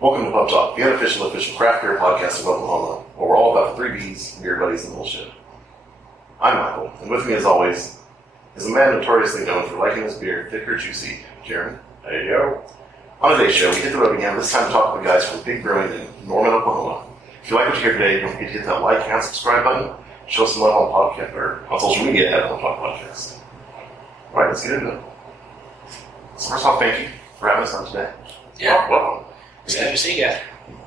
Welcome to Pub Talk, the unofficial official craft beer podcast of Oklahoma, where we're all about the 3Bs, beer buddies, and bullshit. I'm Michael, and with me as always is a man notoriously known for liking his beer thick or juicy, Jeremy. There you go. On today's show, we hit the road again, this time to talk to the guys from Big Brewing in Norman, Oklahoma. If you like what you hear today, don't forget to hit that like and subscribe button. Show us some love on podcast or on social media at Pub Talk Podcast. All right, let's get into it. So first off, thank you for having us on today. Yeah. Welcome. Excited to see you guys.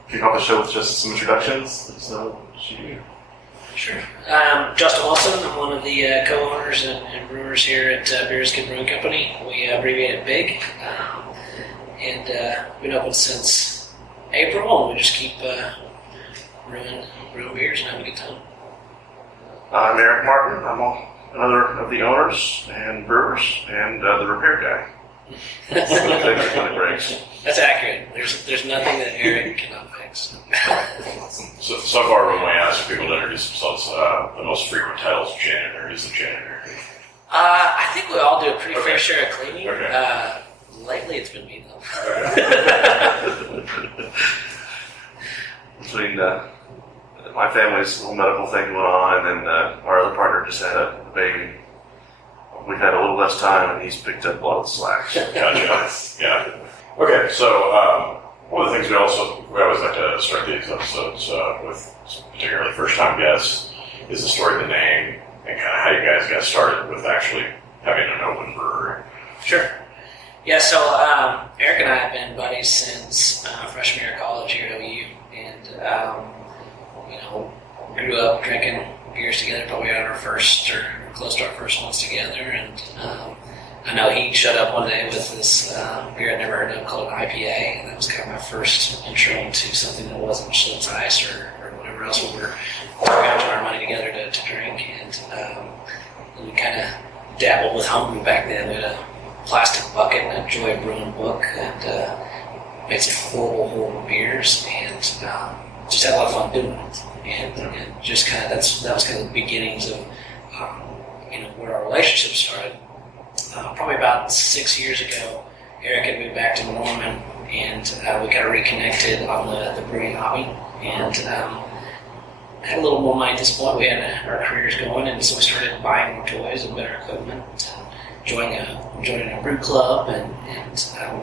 Kick off the show with just some introductions. Let us know what you do. Sure. Justin Wilson. I'm one of the co-owners and brewers here at Brewing Company. We abbreviate it BIG. And we've been open since April, and we just keep brewing beers and having a good time. I'm Eric Martin. I'm another of the owners and brewers and the repair guy. That's accurate. There's nothing that Eric cannot fix. So far, when we ask people to introduce themselves, the most frequent title is janitor. Is the janitor? I think we all do a pretty fair share of cleaning. Okay. Lately, it's been me though. Between my family's little medical thing going on, and then our other partner just had a baby. We've had a little less time, and he's picked up a lot of the slack. Gotcha. Yeah. Okay, so one of the things we always like to start these episodes with, particularly first-time guests, is the story of the name and kind of how you guys got started with actually having an open brewery. Sure. Yeah, so Eric and I have been buddies since freshman year of college here at OU, and grew up drinking beers together, probably on our first or close to our first ones together. And I know he showed up one day with this beer I'd never heard of called an IPA, and that was kind of my first intro into something that wasn't Schlitz Ice or whatever else we were gouging our money together to drink. And we kind of dabbled with homebrew back then. We had a plastic bucket and a Joy Brewing book, and made some horrible beers, and just had a lot of fun doing it. And just kind of that was kind of the beginnings of where our relationship started. Probably about 6 years ago, Eric had moved back to Norman, and we kind of reconnected on the brewing hobby, and had a little more money at this point. We had our careers going, and so we started buying more toys and better equipment, joining a brew club, and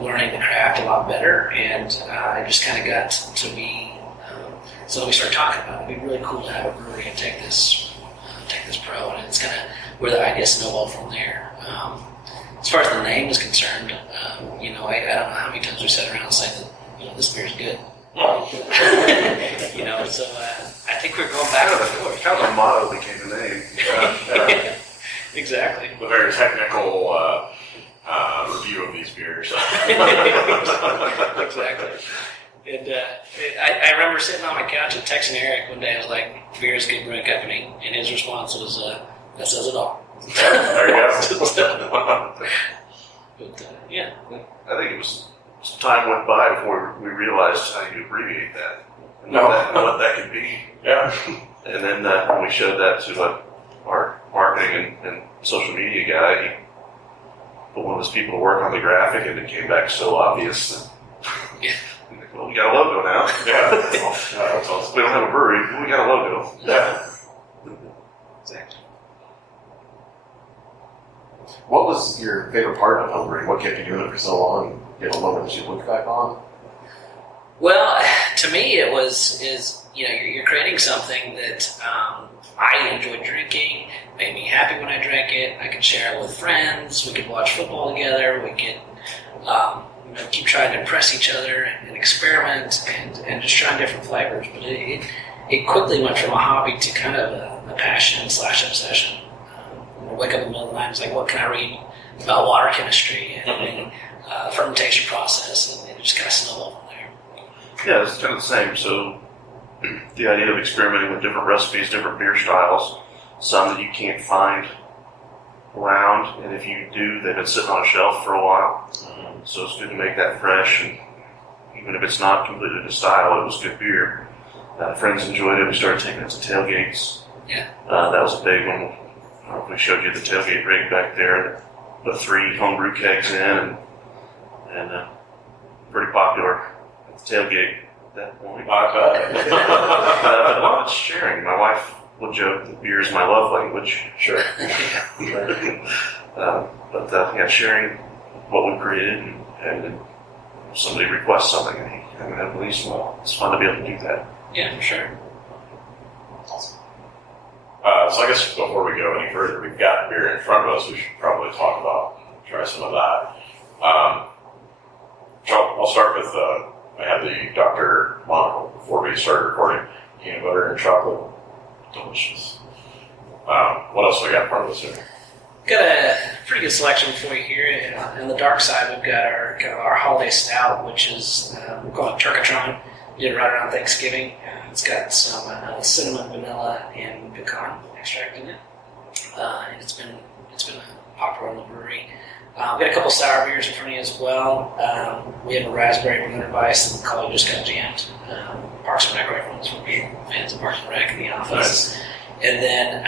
learning the craft a lot better. And I just kind of got to be. So we started talking about it. It'd be really cool to have a brewery and take this pro, and it's kind of where the idea snowballed from there. As far as the name is concerned, I don't know how many times we sat around and said that this beer's good. So I think we're going back and forth. Kind of a motto became the name. Exactly. A very technical review of these beers. Exactly. And I remember sitting on my couch and texting Eric one day. I was like, "Beer is good brewing company," and his response was, "That says it all." There you go. But yeah, I think it was time went by before we realized how you abbreviate that and what that could be. Yeah. And then when we showed that to our marketing and social media guy, he put one of his people to work on the graphic, and it came back so obvious that, well, we got a logo now. Yeah. That's awesome. We don't have a brewery, but we got a logo. Yeah. exactly. What was your favorite part of homebrewing? What kept you doing it for so long? You have a moment that you look back on? Well, to me, it was you're creating something that I enjoyed drinking, made me happy when I drank it. I could share it with friends. We could watch football together. We could keep trying to impress each other and experiment and just try different flavors. But it quickly went from a hobby to kind of a passion / obsession. I wake up in the middle of the night and it's like, what can I read about water chemistry and fermentation process, and it just kind of snowballed from there. Yeah, it's kind of the same. So the idea of experimenting with different recipes, different beer styles, some that you can't find around, and if you do, they've been sitting on a shelf for a while. So it's good to make that fresh, and even if it's not completely the style, it was good beer. Friends enjoyed it. We started taking it to tailgates. Yeah. That was a big one. We showed you the tailgate rig back there. Put 3 homebrew kegs in, and pretty popular at tailgate at that point. I bet. But a lot of it's sharing. My wife will joke that beer is my love language. Sure. But sharing what we've created, and if somebody requests something and I haven't had release, well, it's fun to be able to do that. Yeah, for sure. So I guess before we go any further, we've got beer in front of us. We should probably talk about, try some of that. I'll start with, I had the Dr. Monocle before we started recording. Peanut butter and chocolate. Delicious. What else we got in front of us here? Got a pretty good selection for you here. On the dark side, we've got our holiday stout, which is we call it Turkatron. We did it right around Thanksgiving. It's got some cinnamon, vanilla, and pecan extract in it, and it's been popular in the brewery. We've got a couple sour beers in front of you as well. We have a raspberry Berliner Weiss that the color just got jammed. Parks and Rec reference for fans of Parks and Rec in the office. Nice. And then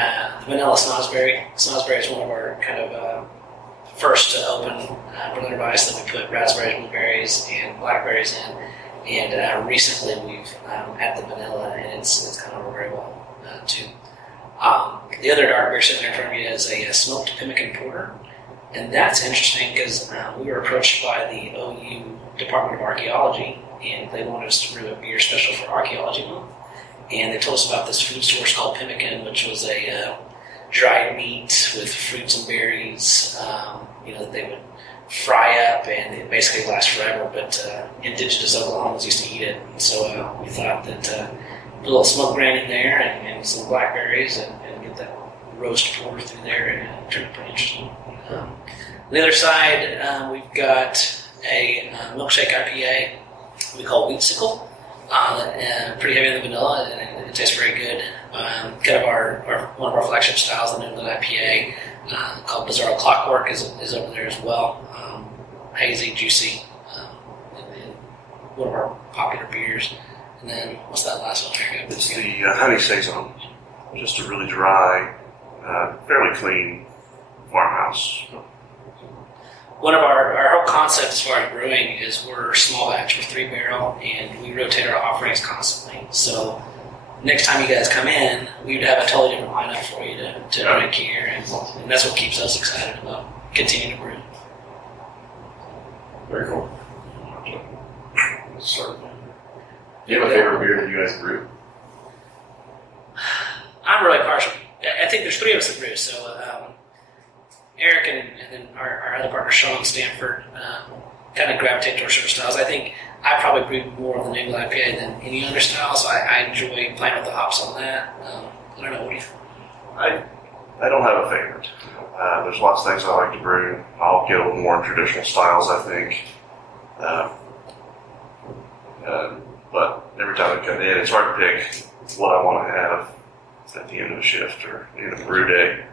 vanilla Snosberry. Snosberry is one of our kind of first to open Berliner Weiss that we put raspberries, blueberries, and blackberries in. And recently we've added the vanilla, and it's kind of very well too. The other dark beer sitting there in front of you is a smoked pemmican porter. And that's interesting because we were approached by the OU Department of Archaeology, and they wanted us to brew a beer special for Archaeology Month. And they told us about this food source called pemmican, which was a dried meat with fruits and berries, that they would fry up, and it basically lasts forever. But indigenous Oklahomans used to eat it, and so we thought that put a little smoked grain in there and some blackberries, and get that roast porter through there, and it turned out pretty interesting. On the other side, we've got a milkshake IPA we call Wheatsicle. Pretty heavy on the vanilla, and it tastes very good. Kind of one of our flagship styles, the New England IPA, called Bizarro Clockwork, is over there as well. Hazy, juicy, and one of our popular beers. And then what's that last one? It's the honey saison, just a really dry, fairly clean farmhouse. One of our whole concept as far as brewing is we're small batch, we're 3-barrel, and we rotate our offerings constantly. So next time you guys come in, we would have a totally different lineup for you to drink here, and that's what keeps us excited about continuing to brew. Very cool. Let's start. Do you have a favorite beer that you guys brew? I'm really partial. I think there's 3 of us that brew, so Eric and then our other partner, Sean Stanford, kind of gravitate towards certain styles. I think I probably brew more of the New England IPA than any other style, so I enjoy playing with the hops on that. I don't know, what do you think? I don't have a favorite. There's lots of things I like to brew. I'll get a little more traditional styles, I think. But every time I come in, it's hard to pick what I want to have at the end of a shift or the end of a brew day.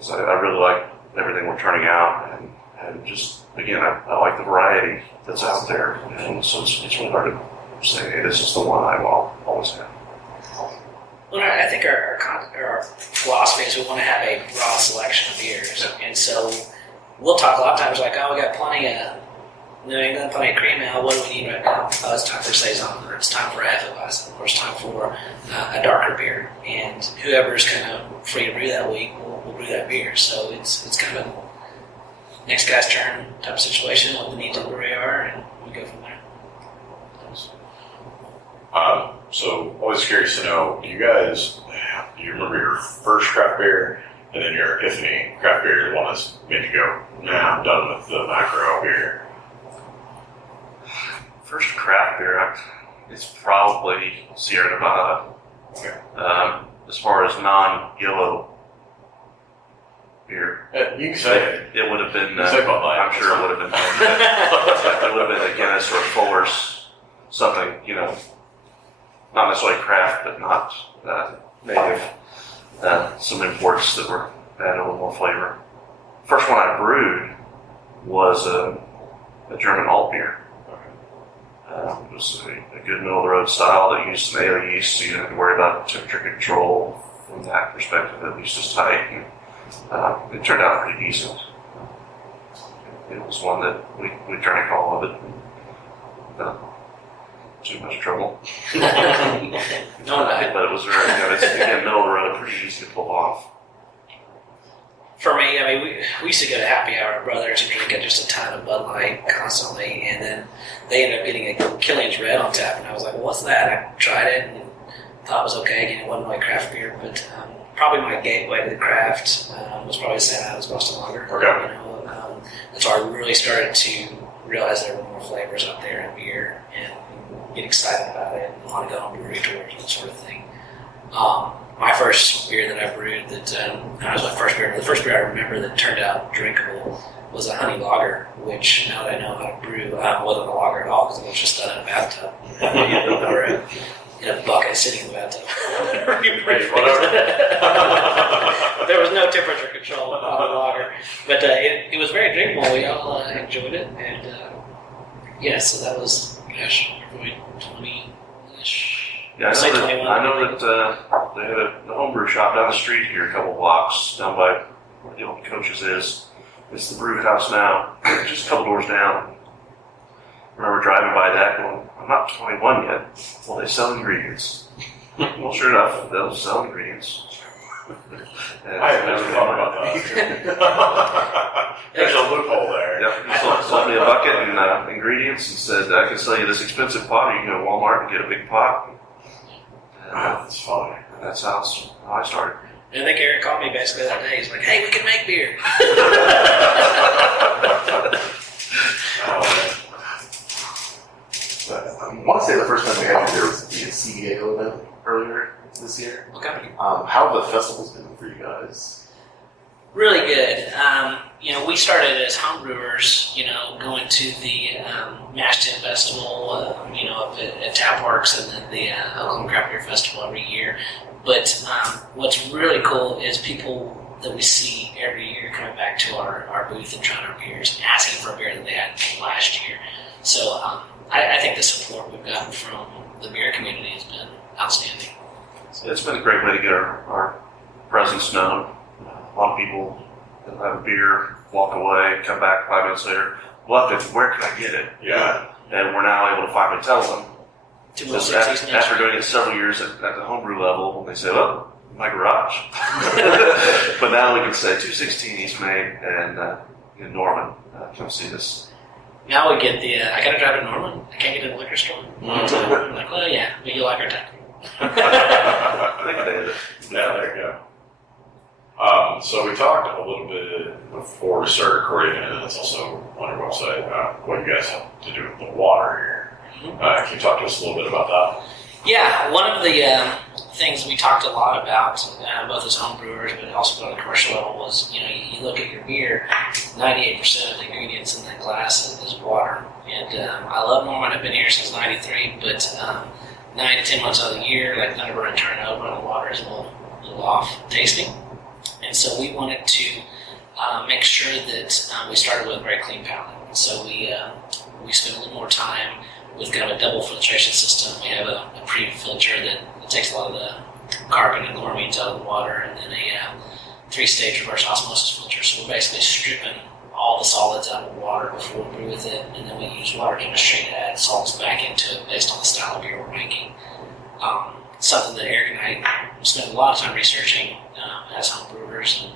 So I really like everything we're turning out, and just, again, I like the variety that's out there, and so it's really hard to say, hey, this is the one I will always have. Well, I think our philosophy is we want to have a broad selection of beers, and so we'll talk a lot of times like, oh, we got plenty of New England, plenty of cream ale, what do we need right now? Oh, it's time for Saison, or it's time for a Hefeweizen, or it's time for a darker beer, and whoever's kind of free to brew that week will brew that beer. So it's kind of a next guy's turn type of situation, what the needs of the brewery are, and we go from there. So always curious to know, do you remember your first craft beer and then your epiphany craft beer, the one that's made you go, nah, I'm done with the macro beer? First craft beer, it's probably Sierra Nevada. Okay. As far as non-yellow beer, You can say it would have been, say Bud Light. I'm sure it would have been, it would have been a Guinness or a Fuller's, something, not necessarily craft, but not native. Some imports that were added a little more flavor. First one I brewed was a German alt beer. It was a good middle-of-the-road style that used some ale yeast, so you didn't have to worry about temperature control from that perspective, at least as tight. And it turned out pretty decent. It was one that we drank all of it. too much trouble. No, But it was very, it's again, middle of the road, pretty easy to pull off. for me, I mean, we used to go to happy hour at Brothers and drink just a ton of Bud Light constantly, and then they ended up getting a Killian's Red on tap, and I was like, well, what's that? I tried it and thought it was okay. Again, it wasn't like craft beer, but probably my gateway to the craft was probably St. Adams Boston Lager. Okay. And so I really started to realize there were more flavors out there in beer and get excited about it and want to go on brewery tours and that sort of thing. My first beer that I brewed that was my first beer. The first beer I remember that turned out drinkable was a honey lager, which now that I know how to brew, wasn't a lager at all because it was just done in a bathtub or in a bucket sitting in the bathtub. Whatever. There was no temperature control on the lager, but it was very drinkable. We all enjoyed it, and so that was probably 20-ish. Yeah, I know that they had a homebrew shop down the street here, a couple blocks down by where the old Coach's is. It's the brew house now, just a couple doors down. I remember driving by that going, I'm not 21 yet. Well, they sell ingredients. Well, sure enough, they'll sell ingredients. I have never thought about that. There's a loophole there. Yep, he sold me a bucket and ingredients and said, I can sell you this expensive pot, or you can go to Walmart and get a big pot. That's funny. That's how I started. And I think Eric called me basically that day. He's like, hey, we can make beer. I want to say the first time we had you there was the CBA event earlier this year. Okay. How have the festivals been for you guys? Really good. We started as homebrewers, going to the Mash Tun Festival, up at Tap Works, and then the Oklahoma Craft Beer Festival every year. But what's really cool is people that we see every year coming back to our booth and trying our beers and asking for a beer that they had last year. So I think the support we've gotten from the beer community has been outstanding. So it's been a great way to get our presence known. A lot of people have a beer, walk away, come back 5 minutes later. Love it. Where can I get it? Yeah. And we're now able to finally tell them. Just 260s after doing it several years at the homebrew level, they say, "Oh, my garage." But now we can say 216 East Main and in Norman. Come see this. Now we get the, I gotta drive to Norman. I can't get to the liquor store. So I'm like, well, yeah, but you like our tap. I think they did. Yeah, there you go. So we talked a little bit before we started recording, and it's also on our website, what you guys have to do with the water here. Can you talk to us a little bit about that? Yeah, one of the things we talked a lot about, both as home brewers, but also on the commercial level, was, you look at your beer, 98% of the ingredients in that glass is water. And I love Norman. I've been here since '93, but 9 to 10 months out of the year, like none of our turnover on the water is a little off tasting. And so we wanted to make sure that we started with a very clean palate. So we spent a little more time with kind of a double filtration system. We have a pre-filter that takes a lot of the carbon and chlorines out of the water, and then a 3-stage reverse osmosis filter. So we're basically stripping all the solids out of the water before we brew with it, and then we use water chemistry to add salts back into it based on the style of beer we're making. Something that Eric and I spent a lot of time researching as home brewers.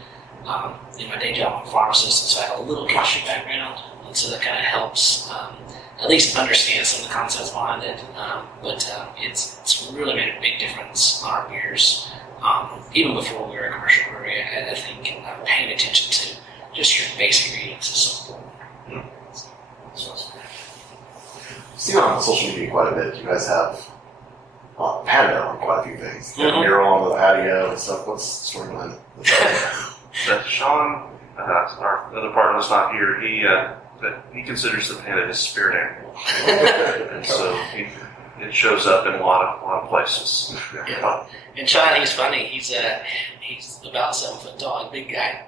And in my day job, I'm a pharmacist, and so I have a little chemistry background, and so that kind of helps at least understand some of the concepts behind it. But it's really made a big difference on our beers. Even before we were a commercial brewery, I think paying attention to just your basic ingredients is so important. I've seen on social media quite a bit. You guys have patio on quite a few things. You have a mural on the patio and stuff. What's the story behind it? Sean, our other partner that's not here, he considers the panda his spirit animal, and so it shows up in a lot of places. Yeah. And Sean, he's funny. He's about 7 foot tall, big guy.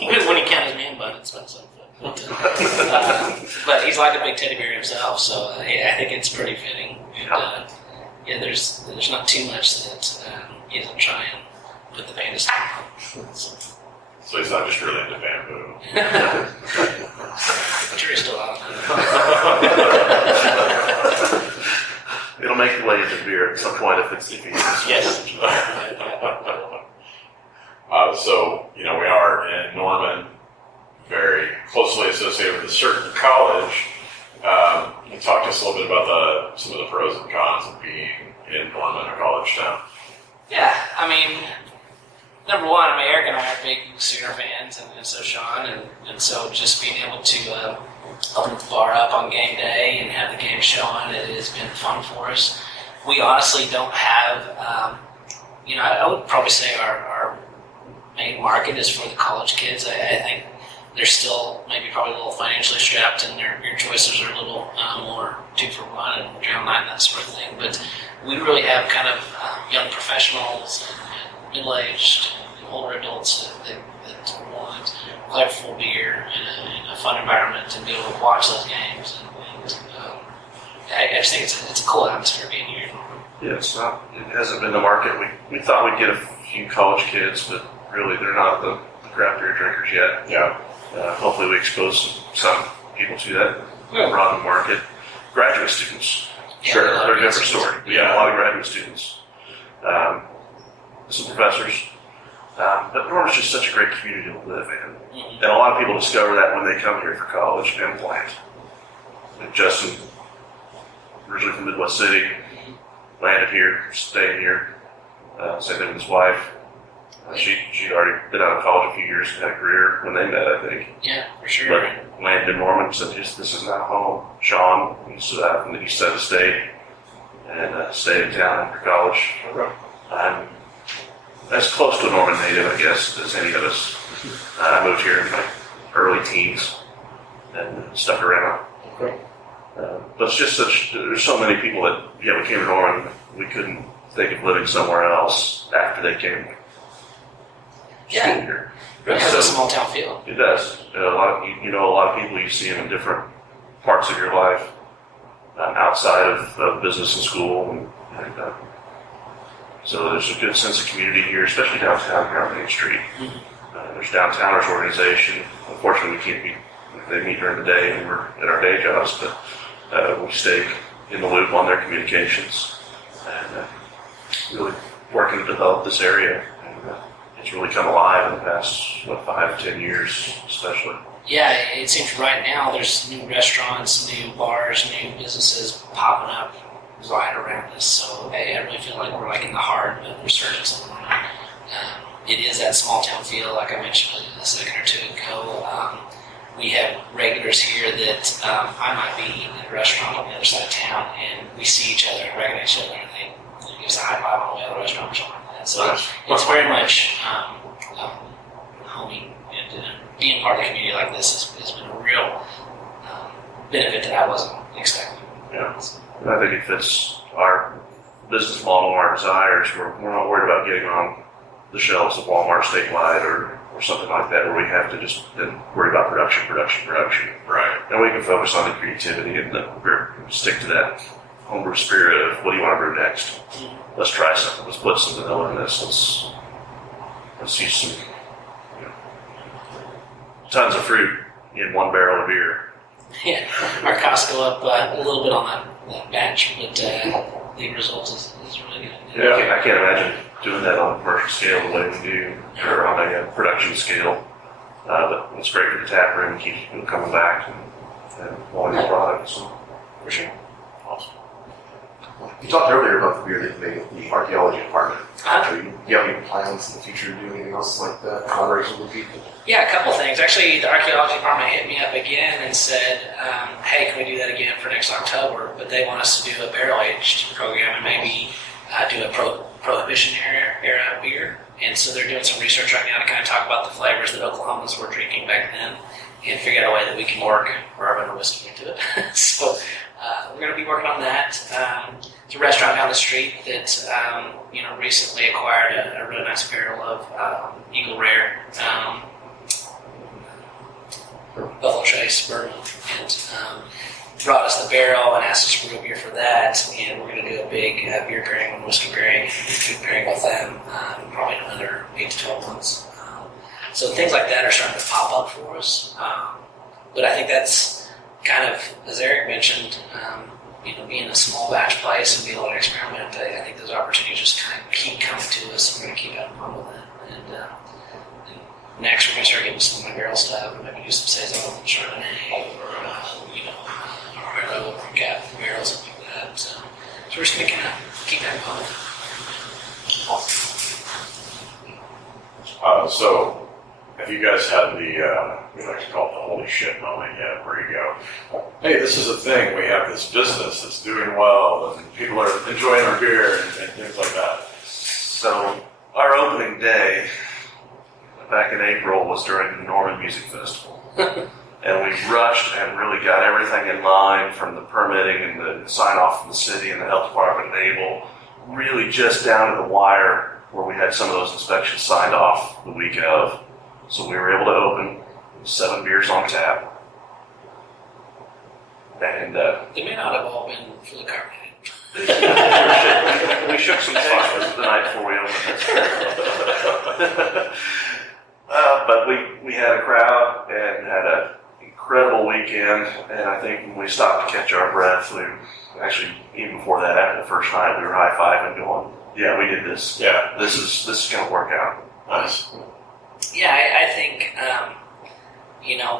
Even when he counts his man bun, it's about 7 foot. But he's like a big teddy bear himself, so I think it's pretty fitting. And there's not too much that he doesn't try and put the panda stuff on. So he's not just really into bamboo. I'm sure he's still out. play the beer at some point if he Yes. So, we are in Norman, very closely associated with a certain college. Can you talk to us a little bit about some of the pros and cons of being in Norman, a college town? Yeah, I mean, number one, Eric and I are big Sooner fans, and so Sean, and so just being able to open the bar up on game day and have the game showing, it has been fun for us. We honestly don't have, I would probably say our main market is for the college kids. I think they're still maybe probably a little financially strapped, and their beer choices are a little more 2 for $1 and Drown Night and that sort of thing. But we really have kind of young professionals and middle-aged and older adults that want flavorful beer in a fun environment and be able to watch those games. And I just think it's a cool atmosphere being here. Yeah, it hasn't been the market. We thought we'd get a few college kids, but really they're not the craft beer drinkers yet. Yeah. Hopefully we expose some people to that, Yeah. broaden the market. Graduate students, Yeah, sure, a lot of they're a different graduate story. students. Yeah, a lot of graduate students, some professors. But Norman's just such a great community to live in. Mhm. And a lot of people discover that when they come here for college and plant. Like Justin, originally from Midwest City, landed here, staying here, same thing with his wife. She'd already been out of college a few years and had a career when they met, I think. Yeah, for sure. But landed in Norman and said, this is not home. Sean, he's from the east side of the state, and stayed in town after college. I'm as close to a Norman native, I guess, as any of us. I moved here in my early teens and stuck around. But it's just there's so many people that, we came to Norman, we couldn't think of living somewhere else after they came to Yeah. school here. It has So- a small town feel. It does. A lot of people, you see them in different parts of your life, outside of business and school, and so there's a good sense of community here, especially downtown here on Main Street. There's Downtowners organization. Unfortunately, we can't be. They meet during the day, and we're at our day jobs, but we stay in the loop on their communications and really working to develop this area. And, it's really come alive in the past 5 to 10 years, especially. Yeah, it seems right now there's new restaurants, new bars, new businesses popping up right around us. So I really feel like we're in the heart of resurgence of Norman. It is that small town feel, like I mentioned a second or two ago. We have regulars here that I might be eating at a restaurant on the other side of town, and we see each other, recognize each other, and they give us a high five on the way out of the restaurant or something like that. So it's very much homey, and being part of the community like this has been a real benefit that I wasn't expecting. Yeah, and I think it fits our business model and our desires. We're not worried about getting on the shelves of Walmart statewide or something like that, where we have to just then worry about production. Right. And we can focus on the creativity and stick to that homebrew spirit of what do you want to brew next? Let's try something. Let's put some vanilla in this. Let's use some tons of fruit in one barrel of beer. Yeah, our costs go up a little bit on that batch, but the result is really good. Yeah, I can't imagine doing that on a commercial scale the way we do, or on a production scale. But it's great for the tap room and keeps people coming back and wanting the product. So, For sure. awesome. You talked earlier about the beer that you made with the archaeology department. Uh-huh. Do you have any plans in the future to do anything else like that, collaboration with people? Yeah, a couple things. Actually, the archaeology department hit me up again and said, hey, can we do that again for next October? But they want us to do a barrel-aged program and maybe do a Prohibition era beer. And so they're doing some research right now to kind of talk about the flavors that Oklahomans were drinking back then and figure out a way that we can work bourbon or whiskey into it. So we're going to be working on that. There's a restaurant down the street that recently acquired a really nice barrel of Eagle Rare Buffalo Trace bourbon, and brought us the barrel and asked us to brew a beer for that. And we're going to do a big beer pairing and whiskey pairing, food pairing with them, probably in another 8 to 12 months. So things like that are starting to pop up for us. But I think that's kind of, as Eric mentioned, being a small batch place and being able to experiment, I think those opportunities just kind of keep coming to us, and we're going to keep having fun with it. And next, we're going to start getting some of my barrel stuff, and maybe do some saison, Chardonnay, or or Gap barrels, something like that. So we're just going to kind of keep having fun with it. So, have you guys had the, we like to call it the holy shit moment yet, where you go, hey, this is a thing, we have this business that's doing well, and people are enjoying our beer, and things like that? So our opening day back in April was during the Norman Music Festival. And we rushed and really got everything in line, from the permitting and the sign off from the city and the health department and Able, really just down to the wire, where we had some of those inspections signed off the week of. So we were able to open 7 beers on tap. And They may not have all been fully carbonated. we shook some fires the night before we opened. But we had a crowd and had an incredible weekend. And I think when we stopped to catch our breath, actually, even before that, after the first night, we were high-fiving, going, "Yeah, we did this. Yeah. This is going to work out." Nice. Yeah, I think,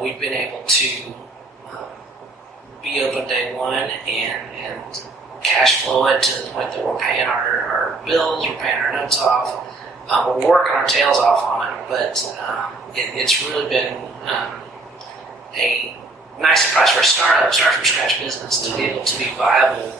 we've been able to be open day one and cash flow it to the point that we're paying our bills, we're paying our notes off. We're working our tails off on it, but it's really been a nice surprise for a start from scratch business to be able to be viable,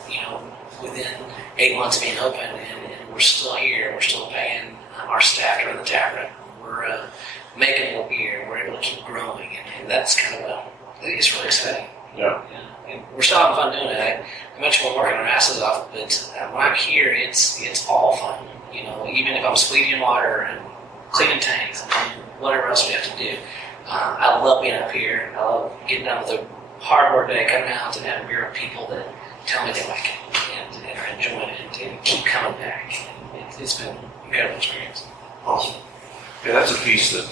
within 8 months of being open, and we're still here. We're still paying our staff to run the tap room. We're making more beer. We're able to keep growing, and that's kind of it's really exciting. Yeah. And we're still having fun doing it. I mentioned we're working our asses off, but when I'm here, it's all fun. Even if I'm squeezing water and cleaning tanks and whatever else we have to do, I love being up here. I love getting done with a hard work day, coming out and having beer with people that tell me they like it and are enjoying it and keep coming back. And it's been an incredible experience. Awesome. Yeah, that's a piece that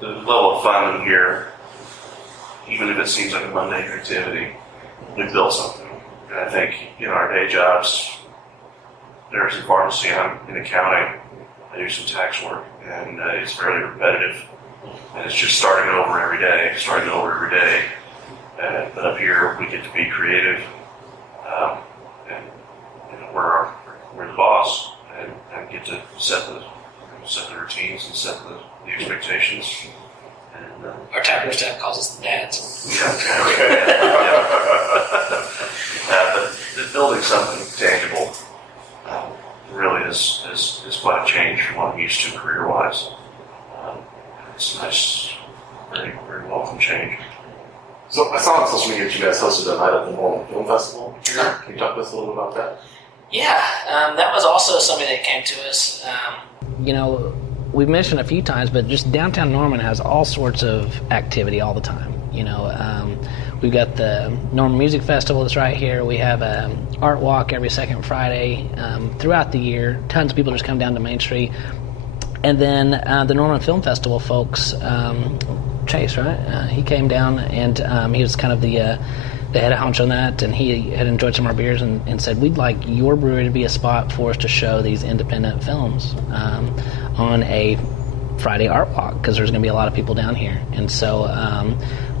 the level of fun in here, even if it seems like a mundane activity, we've built something. And I think in our day jobs, there's in pharmacy, I'm in accounting, I do some tax work, and it's fairly repetitive. And it's just starting over every day. But up here, we get to be creative, and we're the boss, and get to set the routines and set the expectations. And Our taproom staff calls us the dads. But building something tangible really is quite a change from what I'm used to career-wise. It's a nice, very, very welcome change. So I saw on social media that you guys hosted a night at the Norman Film Festival. Can you talk to us a little bit about that? Yeah, that was also somebody that came to us. We've mentioned a few times, but just downtown Norman has all sorts of activity all the time. We've got the Norman Music Festival that's right here. We have an art walk every second Friday. Throughout the year, tons of people just come down to Main Street. And then the Norman Film Festival folks, Chase, right? He came down, and he was kind of the head of honcho on that, and he had enjoyed some of our beers and said, we'd like your brewery to be a spot for us to show these independent films on a Friday art walk, because there's going to be a lot of people down here. And so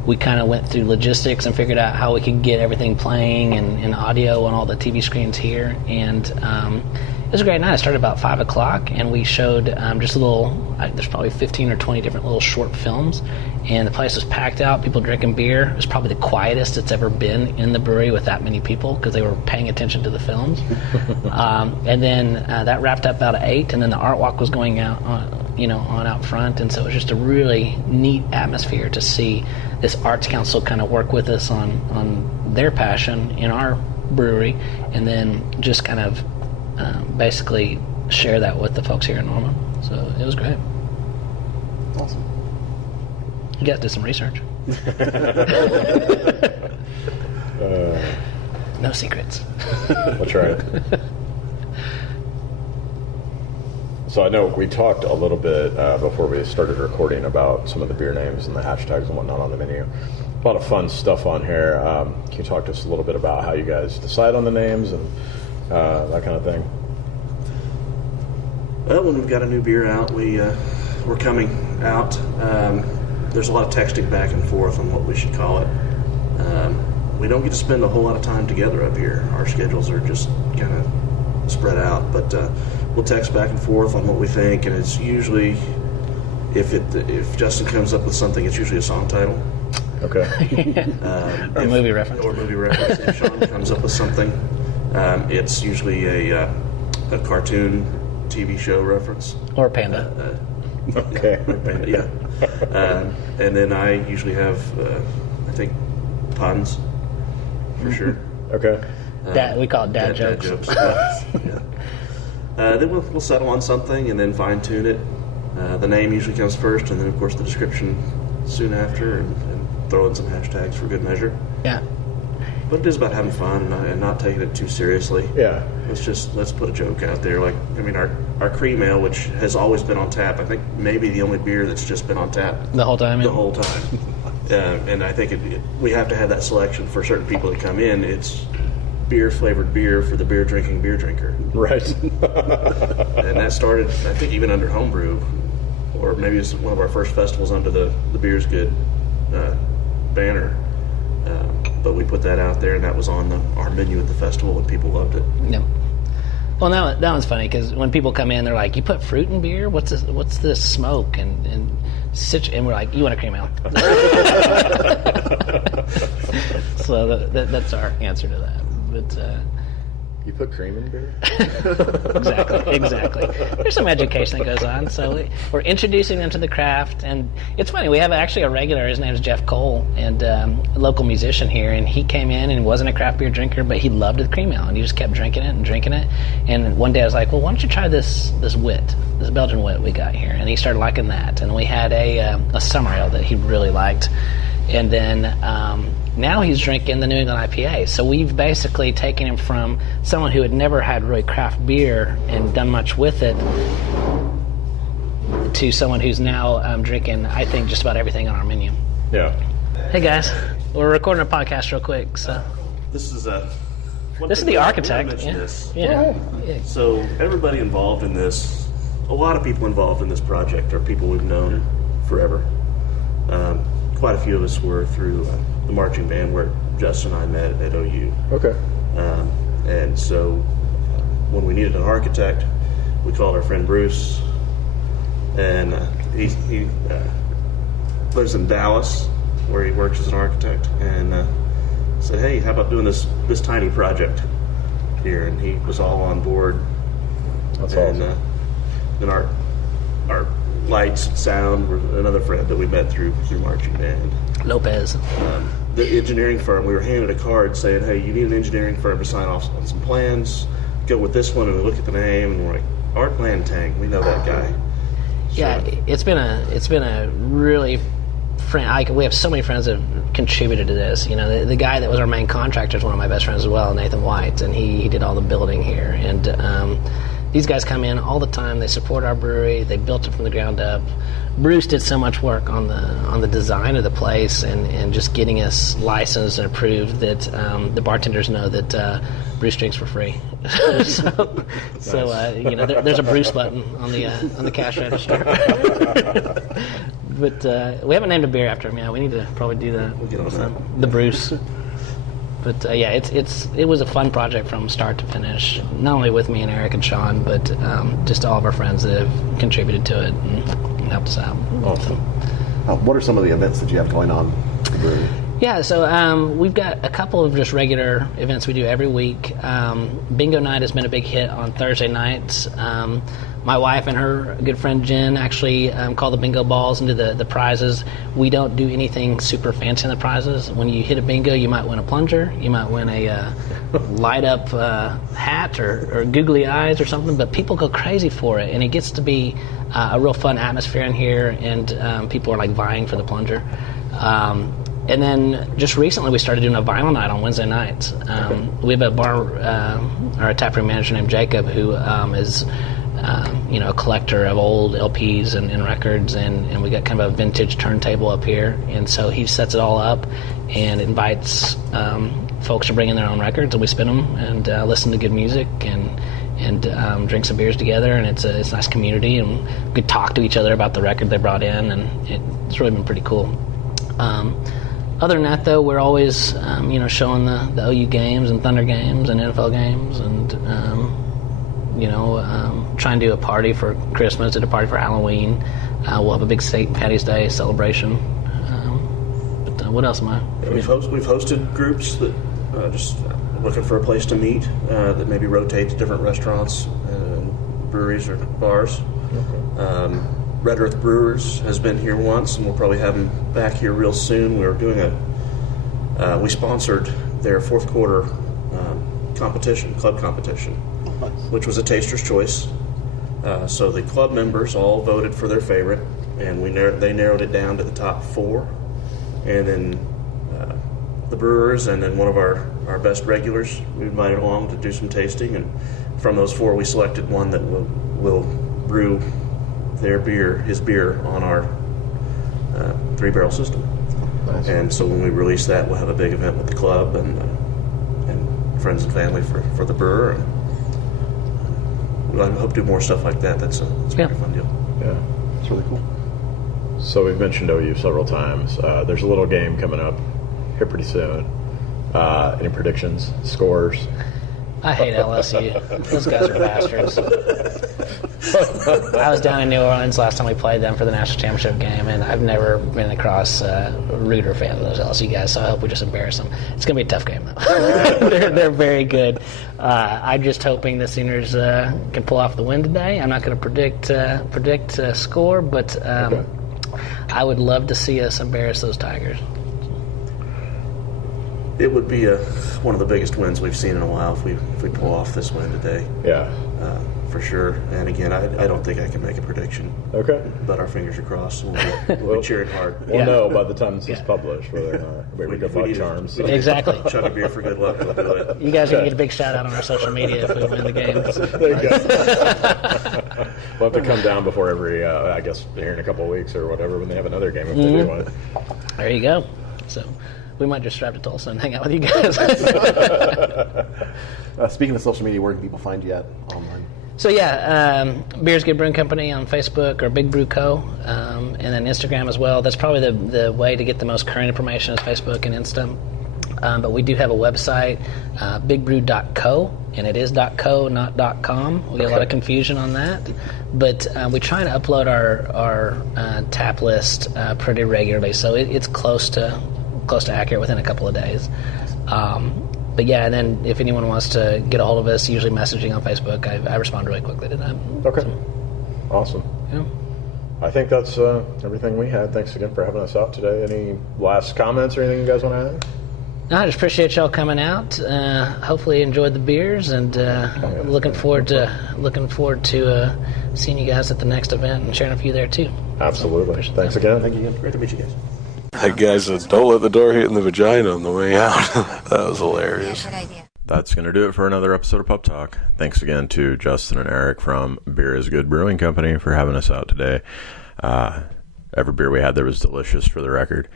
we kind of went through logistics and figured out how we could get everything playing and audio on all the TV screens here. And it was a great night. It started about 5 o'clock, and we showed just a little, there's probably 15 or 20 different little short films, and the place was packed out, people drinking beer. It was probably the quietest it's ever been in the brewery with that many people, because they were paying attention to the films. And then that wrapped up about at 8, and then the art walk was going out on out front, and so it was just a really neat atmosphere to see this arts council kind of work with us on their passion in our brewery, and then just kind of basically share that with the folks here in Norman. So it was great. Awesome. You guys did some research. No secrets. That's right. So I know we talked a little bit before we started recording about some of the beer names and the hashtags and whatnot on the menu. A lot of fun stuff on here. Can you talk to us a little bit about how you guys decide on the names and that kind of thing? Well, when we've got a new beer out, we're coming out. There's a lot of texting back and forth on what we should call it. We don't get to spend a whole lot of time together up here. Our schedules are just kind of spread out, but we'll text back and forth on what we think, and it's usually, if Justin comes up with something, it's usually a song title. Okay. Or movie reference. Or movie reference. If Sean comes up with something, it's usually a cartoon TV show reference. Or Panda. Okay. Yeah, or Panda, yeah. And then I usually have, I think, puns, for sure. Okay. We call it dad jokes. Yeah. Then we'll settle on something and then fine tune it. The name usually comes first, and then of course the description soon after, and throw in some hashtags for good measure. Yeah. But it is about having fun and not taking it too seriously. Yeah. Let's put a joke out there. Like, I mean, our cream ale, which has always been on tap, I think maybe the only beer that's just been on tap The whole time. the whole time. And I think we have to have that selection for certain people that come in. It's beer flavored beer for the beer drinking beer drinker. Right. And that started, I think, even under homebrew, or maybe it's one of our first festivals under the Beer's Good banner. But we put that out there, and that was on our menu at the festival, and people loved it. Yep. Well, that one's funny because when people come in, they're like, "You put fruit in beer? What's this smoke?" And we're like, "You want a cream ale?" So that's our answer to that. But You put cream in beer? Exactly. There's some education that goes on. So we're introducing them to the craft, and it's funny. We have actually a regular. His name's Jeff Cole, and a local musician here. And he came in and wasn't a craft beer drinker, but he loved the cream ale, and he just kept drinking it and drinking it. And one day I was like, "Well, why don't you try this wit, this Belgian wit we got here?" And he started liking that. And we had a summer ale that he really liked, and then. Now he's drinking the New England IPA. So we've basically taken him from someone who had never had really craft beer and done much with it to someone who's now drinking, I think, just about everything on our menu. Yeah. Hey guys, we're recording a podcast real quick. So This is this is the architect. Yeah. Yeah. So everybody involved in this, a lot of people involved in this project are people we've known forever. Quite a few of us were through the marching band where Justin and I met at OU. Okay. And so when we needed an architect, we called our friend Bruce, and he lives in Dallas, where he works as an architect, and said, "Hey, how about doing this tiny project here?" And he was all on board. That's and awesome. then our lights and sound were another friend that we met through marching band. Lopez. The engineering firm, we were handed a card saying, "Hey, you need an engineering firm to sign off on some plans. Go with this one." And we look at the name, and we're like, "Art Landtang, we know that guy." Yeah, it's been a really we have so many friends that have contributed to this. You know, the guy that was our main contractor is one of my best friends as well, Nathan White, and he did all the building here. And these guys come in all the time. They support our brewery. They built it from the ground up. Bruce did so much work on the design of the place and just getting us licensed and approved that the bartenders know that Bruce drinks for free. so you know, there's a Bruce button on the cash register. But we haven't named a beer after him. Yeah, we need to probably do that. We'll get on that. The Bruce. But yeah, it was a fun project from start to finish. Not only with me and Eric and Sean, but just all of our friends that have contributed to it and helped us out. Awesome. What are some of the events that you have going on at the brewery? Yeah, so we've got a couple of just regular events we do every week. Bingo night has been a big hit on Thursday nights. My wife and her good friend Jen actually call the bingo balls and do the prizes. We don't do anything super fancy in the prizes. When you hit a bingo, you might win a plunger, you might win a light up hat or googly eyes or something, but people go crazy for it, and it gets to be a real fun atmosphere in here, and people are like vying for the plunger. And then just recently we started doing a vinyl night on Wednesday nights. We have a bar, or a taproom manager named Jacob who is a collector of old LPs and records, and we got kind of a vintage turntable up here, and so he sets it all up and invites folks to bring in their own records, and we spin them and listen to good music and drink some beers together, and it's a nice community, and we could talk to each other about the record they brought in, and it's really been pretty cool. Other than that, though, we're always showing the OU games and Thunder games and NFL games, and trying to do a party for Christmas, did a party for Halloween. We'll have a big St. Patty's Day celebration. What else am I? Yeah, we've hosted groups that just looking for a place to meet that maybe rotate to different restaurants, breweries or bars. Okay. Red Earth Brewers has been here once, and we'll probably have them back here real soon. We were doing we sponsored their fourth quarter club competition, which was a taster's choice. So the club members all voted for their favorite, and they narrowed it down to the top 4. And then the brewers, and then one of our best regulars we invited along to do some tasting. And from those 4, we selected one that will brew his beer on our 3-barrel system. Nice. And so when we release that, we'll have a big event with the club and friends and family for the brewer. And I hope to do more stuff like that. It's a pretty fun deal. Yeah, it's really cool. So we've mentioned OU several times. There's a little game coming up here pretty soon. Any predictions? Scores? I hate LSU. Those guys are bastards. I was down in New Orleans last time we played them for the national championship game, and I've never been across a Rooter fan of those LSU guys, so I hope we just embarrass them. It's going to be a tough game, though. they're very good. I'm just hoping the Sooners can pull off the win today. I'm not going to predict a score, but okay. I would love to see us embarrass those Tigers. It would be one of the biggest wins we've seen in a while if we pull off this win today. Yeah. For sure. And again, I don't think I can make a prediction. Okay. But our fingers are crossed. We'll be cheering hard. We'll know by the time this is published whether or not we good luck charms. Exactly. Chug a beer for good luck. We'll do it. You guys are going to get a big shout out on our social media if we win the game. There you go. We'll have to come down before every, I guess, here in a couple of weeks or whatever when they have another game if they do one. There you go. So we might just drive to Tulsa and hang out with you guys. Speaking of social media, where can people find you at online? So Beers Good Brewing Company on Facebook or Big Brew Co. And then Instagram as well. That's probably the way to get the most current information is Facebook and Insta. But we do have a website, bigbrew.co, and it is .co, not .com. We get a lot of confusion on that. But we try to upload our tap list pretty regularly, so it's close to accurate within a couple of days. But yeah, and then if anyone wants to get a hold of us, usually messaging on Facebook, I respond really quickly to that. Okay. Awesome. Yeah. I think that's everything we had. Thanks again for having us out today. Any last comments or anything you guys want to add? No, I just appreciate y'all coming out. Hopefully you enjoyed the beers, and looking forward to seeing you guys at the next event and sharing a few there too. Absolutely. Thanks again. Thank you again. Great to meet you guys. That guy said, "Don't let the door hit in the vagina on the way out." That was hilarious. Good idea. That's going to do it for another episode of Pub Talk. Thanks again to Justin and Eric from Beer is Good Brewing Company for having us out today. Every beer we had there was delicious, for the record.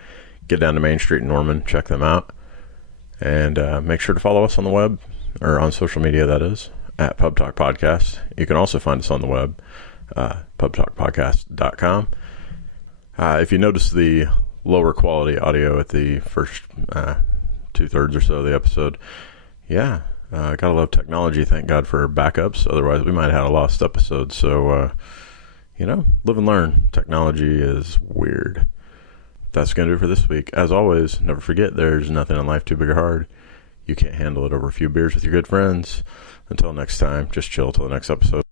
Get down to Main Street in Norman, check them out. And make sure to follow us on the web, or on social media, that is, at Pub Talk Podcast. You can also find us on the web, pubtalkpodcast.com. If you notice the lower quality audio at the first 2/3 or so of the episode, gotta love technology. Thank God for backups. Otherwise, we might have had a lost episode. So, live and learn. Technology is weird. That's going to do it for this week. As always, never forget, there's nothing in life too big or hard. You can't handle it over a few beers with your good friends. Until next time, just chill till the next episode.